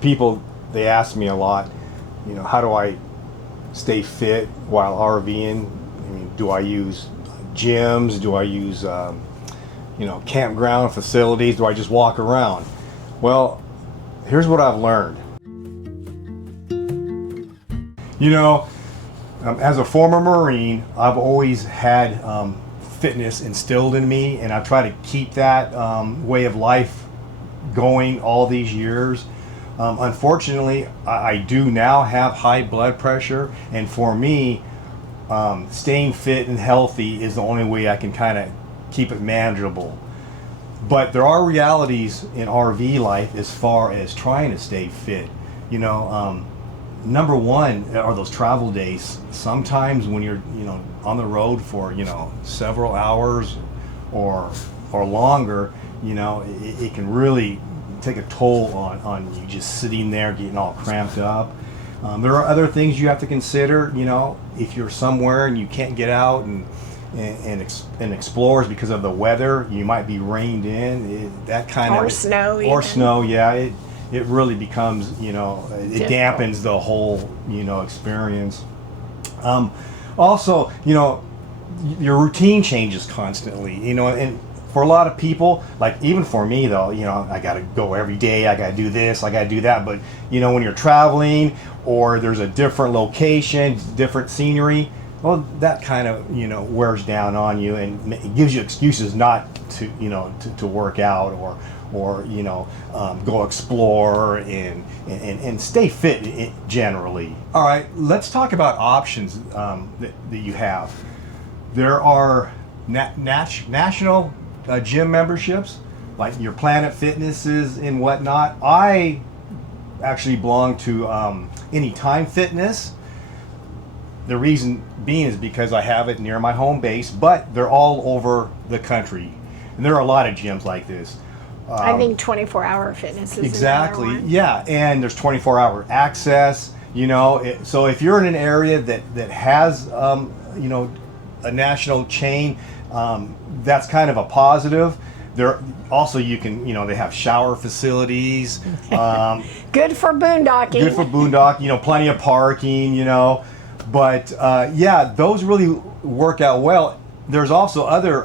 People, they ask me a lot, how do I stay fit while RVing? I mean, do I use gyms? Do I use, campground facilities? Do I just walk around? Well, here's what I've learned. As a former Marine, I've always had fitness instilled in me, and I've tried to keep that way of life going all these years. Unfortunately, I do now have high blood pressure, and for me, staying fit and healthy is the only way I can kind of keep it manageable. But there are realities in RV life as far as trying to stay fit. Number one are those travel days. Sometimes when you're on the road for several hours or longer, it can really take a toll on you just sitting there getting all cramped up. There are other things you have to consider. If you're somewhere and you can't get out and explore because of the weather, you might be rained in. Or snow. Yeah, it really becomes it dampens the whole experience. Also, your routine changes constantly. And for a lot of people, like even for me though, I got to go every day. I got to do this. I got to do that. But when you're traveling or there's a different location, different scenery, well, that kind of wears down on you and it gives you excuses not to to work out or go explore and stay fit generally. All right, let's talk about options that you have. There are national gym memberships, like your Planet Fitnesses and whatnot. I actually belong to Anytime Fitness. The reason being is because I have it near my home base, but they're all over the country. And there are a lot of gyms like this. I think 24-hour fitness is exactly, another one. Yeah, and there's 24-hour access. So if you're in an area that has a national chain, that's kind of a positive. There also you can they have shower facilities. Good for boondocking. Good for boondock. Plenty of parking. But those really work out well. There's also other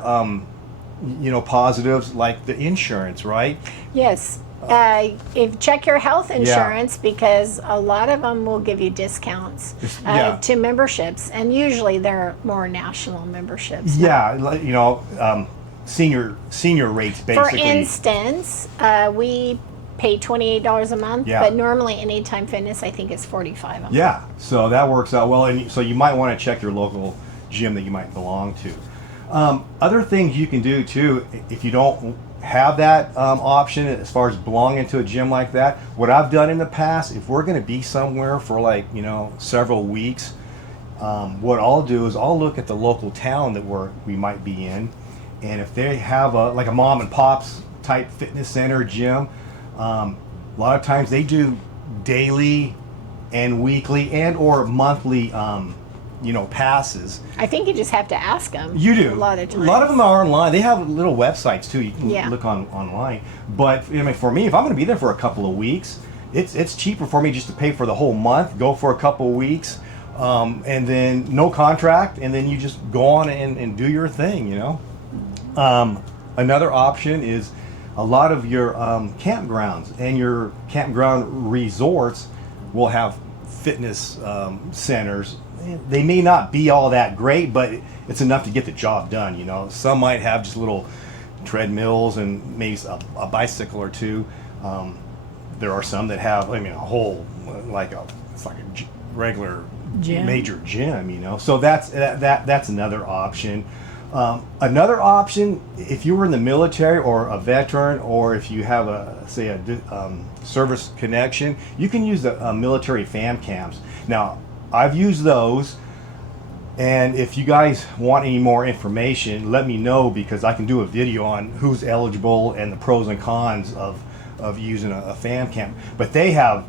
positives like the insurance, right? Yes. Check your health insurance because a lot of them will give you discounts to memberships, and usually they're more national memberships. Senior rates basically. For instance, we pay $28 a month, but normally Anytime Fitness I think is $45 a month. Yeah, so that works out well, and so you might want to check your local gym that you might belong to. Other things you can do too, if you don't have that option as far as belonging to a gym like that, what I've done in the past, if we're going to be somewhere for several weeks, what I'll do is I'll look at the local town that we might be in, and if they have a mom and pops type fitness center gym, a lot of times they do daily and weekly and or monthly passes. I think you just have to ask them. You do. A lot of times. A lot of them are online. They have little websites too. You can look online. But for me, if I'm going to be there for a couple of weeks, it's cheaper for me just to pay for the whole month, go for a couple of weeks, and then no contract, and then you just go on and do your thing. Another option is a lot of your campgrounds and your campground resorts will have fitness centers. They may not be all that great, but it's enough to get the job done. Some might have just little treadmills and maybe a bicycle or two. There are some that have, a whole it's like a regular gym. Major gym. So that's another option. Another option, if you were in the military or a veteran, or if you have a service connection, you can use the military fam camps. Now, I've used those, and if you guys want any more information, let me know, because I can do a video on who's eligible and the pros and cons of using a fam camp. But they have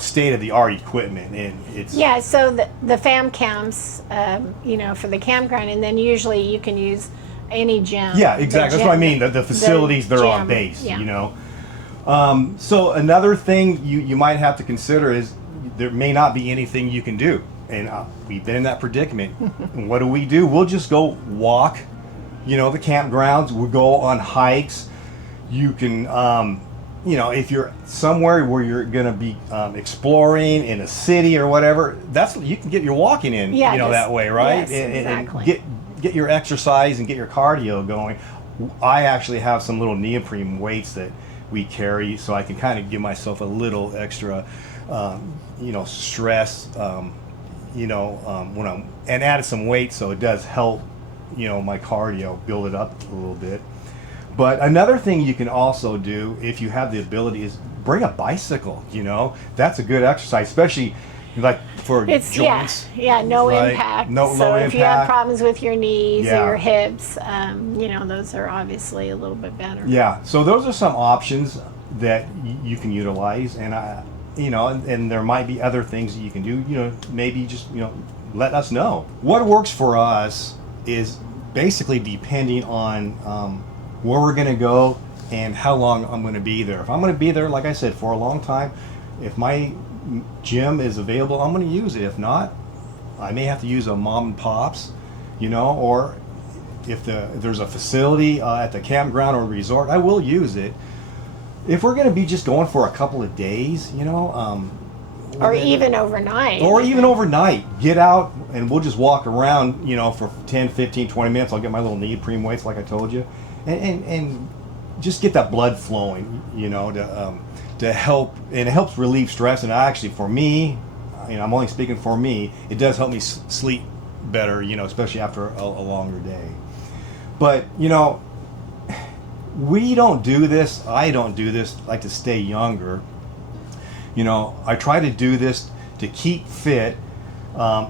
state-of-the-art equipment, and it's so the fam camps for the campground, and then usually you can use any gym. Yeah, exactly. That's what I mean. The facilities they're on base. So another thing you might have to consider is there may not be anything you can do. And we've been in that predicament. And what do? We'll just go walk, the campgrounds. We'll go on hikes. You can, if you're somewhere where you're going to be exploring in a city or whatever, you can get your walking in, that way, right? Yes, exactly. And get your exercise and get your cardio going. I actually have some little neoprene weights that we carry, so I can kind of give myself a little extra, stress. When and added some weight, so it does help, my cardio, build it up a little bit. But another thing you can also do if you have the ability is bring a bicycle. That's a good exercise, especially like for joints. No right? impact. No if impact. you have problems with your knees Yeah. or your hips, those are obviously a little bit better. Yeah, so those are some options that you can utilize, and and there might be other things that you can do. Maybe just let us know. What works for us is basically depending on where we're going to go and how long I'm going to be there. If I'm going to be there, like I said, for a long time, if my gym is available, I'm going to use it. If not, I may have to use a mom and pops, or if there's a facility at the campground or resort, I will use it. If we're going to be just going for a couple of days, or even overnight. Or even overnight, get out and we'll just walk around, for 10, 15, 20 minutes. I'll get my little neoprene weights like I told you, and just get that blood flowing, to help, and it helps relieve stress. And actually, for me, I'm only speaking for me, it does help me sleep better, especially after a longer day. But, we don't do this, I don't do this like to stay younger. I try to do this to keep fit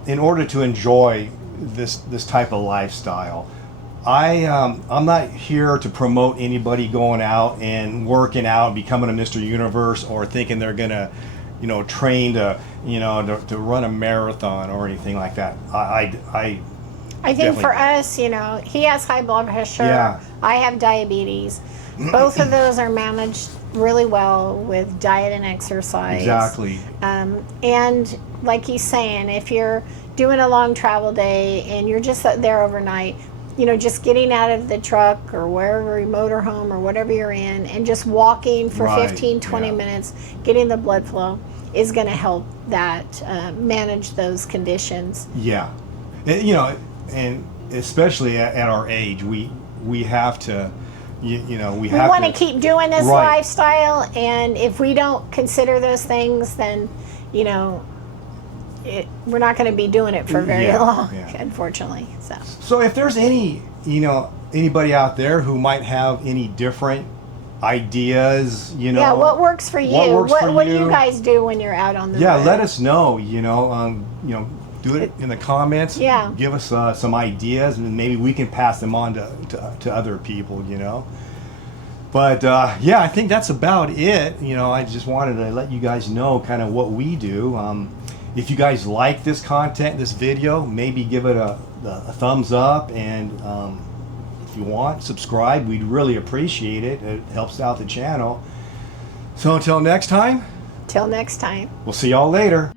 in order to enjoy this type of lifestyle. I'm not here to promote anybody going out and working out, becoming a Mr. Universe, or thinking they're gonna, train to run a marathon or anything like that. I think for us, he has high blood pressure. Yeah. I have diabetes. Both of those are managed really well with diet and exercise. Exactly. And like he's saying, if you're doing a long travel day and you're just there overnight, just getting out of the truck or wherever, motorhome or whatever you're in, and just walking for 15, 20 minutes, getting the blood flow is going to help that manage those conditions. Yeah. And especially at our age, we have to, we want to keep doing this right. lifestyle, and if we don't consider those things, then we're not going to be doing it for very long, unfortunately. So if there's anybody out there who might have any different ideas, what works for you? What do you guys do when you're out on the road? Let us know. Do it in the comments. Yeah. Give us some ideas, and maybe we can pass them on to other people. But I think that's about it. I just wanted to let you guys know kind of what we do. If you guys like this content, this video, maybe give it a thumbs up, and if you want, subscribe. We'd really appreciate it. It helps out the channel. So until next time. Till next time. We'll see y'all later.